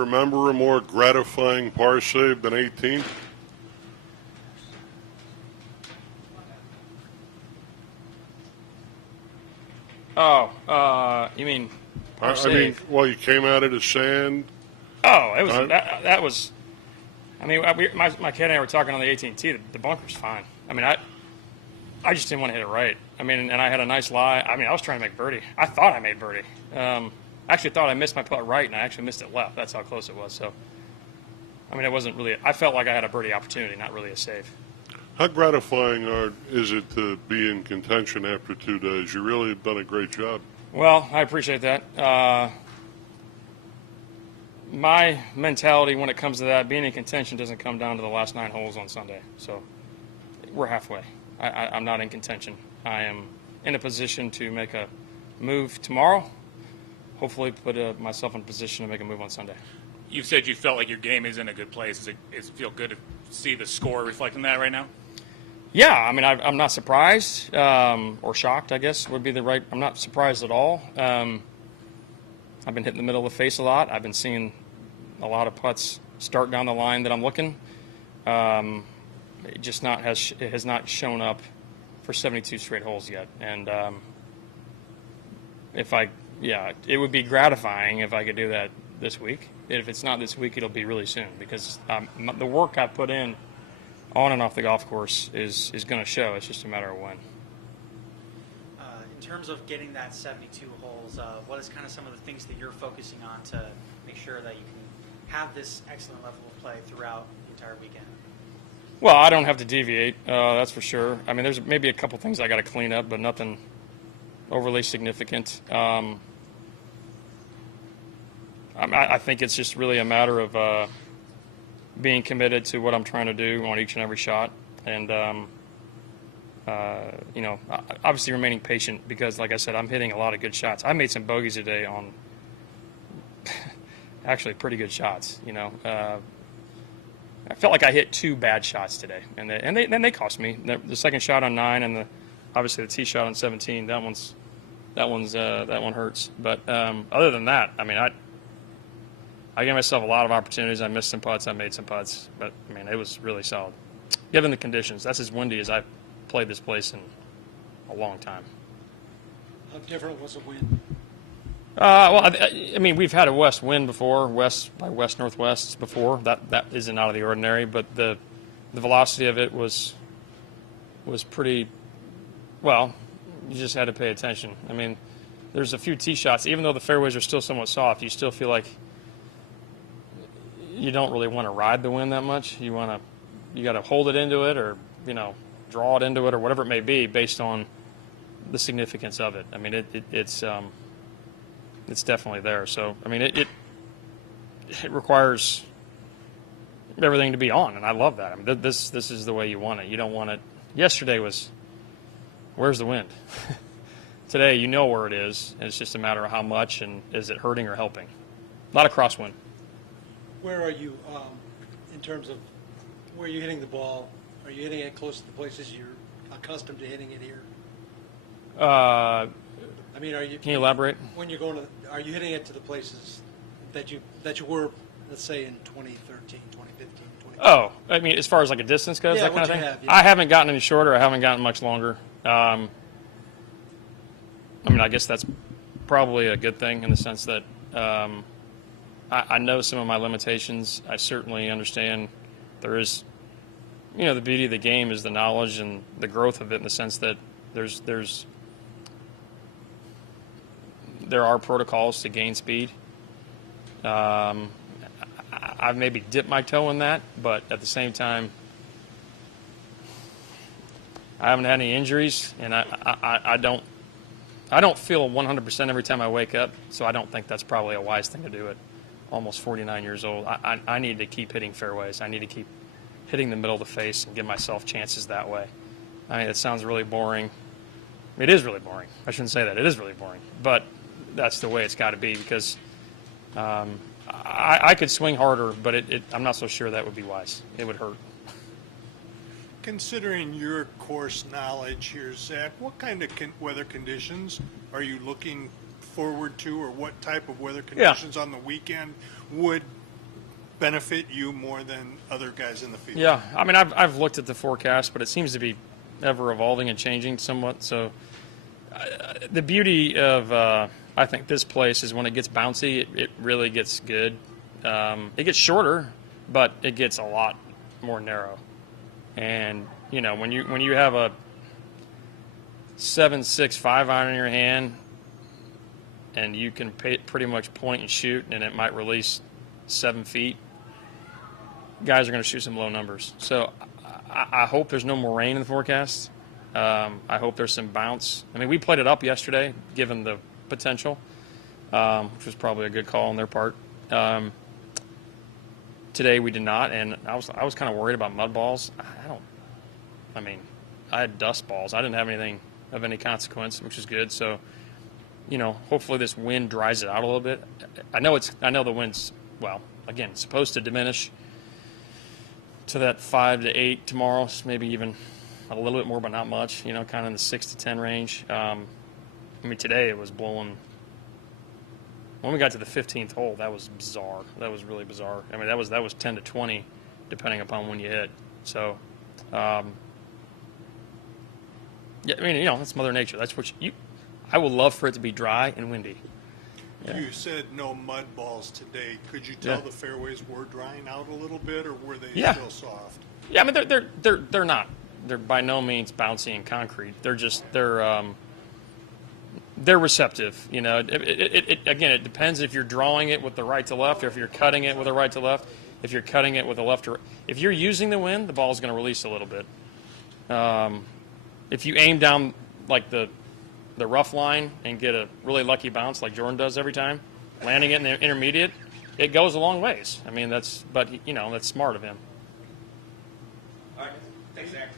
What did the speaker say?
remember a more gratifying par save than 18? Oh, you mean par I save? mean, well, you came out of the sand. Oh, it was that was. I mean, my kid and I were talking on the 18T. The bunker's fine. I mean, I just didn't want to hit it right. I mean, and I had a nice lie. I mean, I was trying to make birdie. I thought I made birdie. I actually thought I missed my putt right, and I actually missed it left. That's how close it was. So, I mean, it wasn't really. I felt like I had a birdie opportunity, not really a save. How gratifying is it to be in contention after 2 days? You really have done a great job. Well, I appreciate that. My mentality when it comes to that, being in contention doesn't come down to the last 9 holes on Sunday. So we're halfway. I'm not in contention. I am in a position to make a move tomorrow. Hopefully put myself in a position to make a move on Sunday. You've said you felt like your game is in a good place. Does it feel good to see the score reflecting that right now? Yeah, I mean, I'm not surprised or shocked, I guess, would be the right. I'm not surprised at all. I've been hitting the middle of the face a lot. I've been seeing a lot of putts start down the line that I'm looking. It just it has not shown up for 72 straight holes yet. And it would be gratifying if I could do that this week. If it's not this week, it'll be really soon because the work I've put in on and off the golf course is going to show. It's just a matter of when. In terms of getting that 72 holes, what is kind of some of the things that you're focusing on to make sure that you can have this excellent level of play throughout the entire weekend? Well, I don't have to deviate, that's for sure. I mean, there's maybe a couple things I got to clean up, but nothing overly significant. I think it's just really a matter of being committed to what I'm trying to do on each and every shot, and obviously remaining patient because, like I said, I'm hitting a lot of good shots. I made some bogeys today on actually pretty good shots. I felt like I hit 2 bad shots today, and they cost me. The second shot on 9 and obviously the tee shot on 17. That one hurts. But other than that, I mean, I gave myself a lot of opportunities. I missed some putts. I made some putts. But, I mean, it was really solid. Given the conditions, that's as windy as I've played this place in a long time. How different was the wind? I mean, we've had a west wind before, west by west-northwest before. That isn't out of the ordinary. But the velocity of it was pretty, well, you just had to pay attention. I mean, there's a few tee shots. Even though the fairways are still somewhat soft, you still feel like you don't really want to ride the wind that much. You got to hold it into it, or draw it into it, or whatever it may be, based on the significance of it. I mean, it's definitely there. So I mean, it requires everything to be on, and I love that. I mean, this is the way you want it. You don't want it. Yesterday was, where's the wind? Today, you know where it is, and it's just a matter of how much, and is it hurting or helping? A lot of crosswind. Where are you in terms of where you're hitting the ball? Are you hitting it close to the places you're accustomed to hitting it here? I mean, Can you elaborate? When you're going to, are you hitting it to the places that you were, let's say, in 2013, 2015, 2016? Oh, I mean, as far as like a distance goes, Yeah, that kind of what thing? you have, yeah. I haven't gotten any shorter. I haven't gotten much longer. I mean, I guess that's probably a good thing in the sense that I know some of my limitations. I certainly understand there is, the beauty of the game is the knowledge and the growth of it in the sense that there are protocols to gain speed. I've maybe dipped my toe in that, but at the same time, I haven't had any injuries, and I don't feel 100% every time I wake up, so I don't think that's probably a wise thing to do at almost 49 years old. I need to keep hitting fairways. I need to keep hitting the middle of the face and give myself chances that way. I mean, it sounds really boring. It is really boring. I shouldn't say that. It is really boring. But that's the way it's got to be because I could swing harder, but I'm not so sure that would be wise. It would hurt. Considering your course knowledge here, Zach, what kind of weather conditions are you looking forward to, or what type of weather conditions on the weekend would benefit you more than other guys in the field? Yeah, I mean, I've looked at the forecast, but it seems to be ever evolving and changing somewhat. So the beauty of I think this place is when it gets bouncy, it really gets good. It gets shorter, but it gets a lot more narrow. And you know, when you have a 7.6 5-iron in your hand, and you can pretty much point and shoot, and it might release 7 feet, guys are going to shoot some low numbers. So I hope there's no more rain in the forecast. I hope there's some bounce. I mean, we played it up yesterday, given the potential, which was probably a good call on their part. Today we did not, and I was kind of worried about mud balls. I had dust balls. I didn't have anything of any consequence, which is good. So, you know, hopefully this wind dries it out a little bit. I know the wind's, well, again, supposed to diminish to that 5 to 8 tomorrow, maybe even a little bit more, but not much, you know, kind of in the 6 to 10 range. I mean, today it was blowing. When we got to the 15th hole, that was bizarre. That was really bizarre. I mean, that was 10 to 20, depending upon when you hit. So, yeah, I mean, you know, that's Mother Nature. That's what I would love for it to be dry and windy. Yeah. You said no mud balls today. Could you tell Yeah. the fairways were drying out a little bit, or were they Yeah. still soft? Yeah, I mean, they're not. They're by no means bouncy and concrete. They're receptive. You know, again, it depends if you're drawing it with the right to left, or if you're cutting it with the right to left. If you're cutting it with the left to right, if you're using the wind, the ball is going to release a little bit. If you aim down like the rough line and get a really lucky bounce like Jordan does every time, landing it in the intermediate, it goes a long ways. I mean, that's smart of him. All right. Thanks, Zach.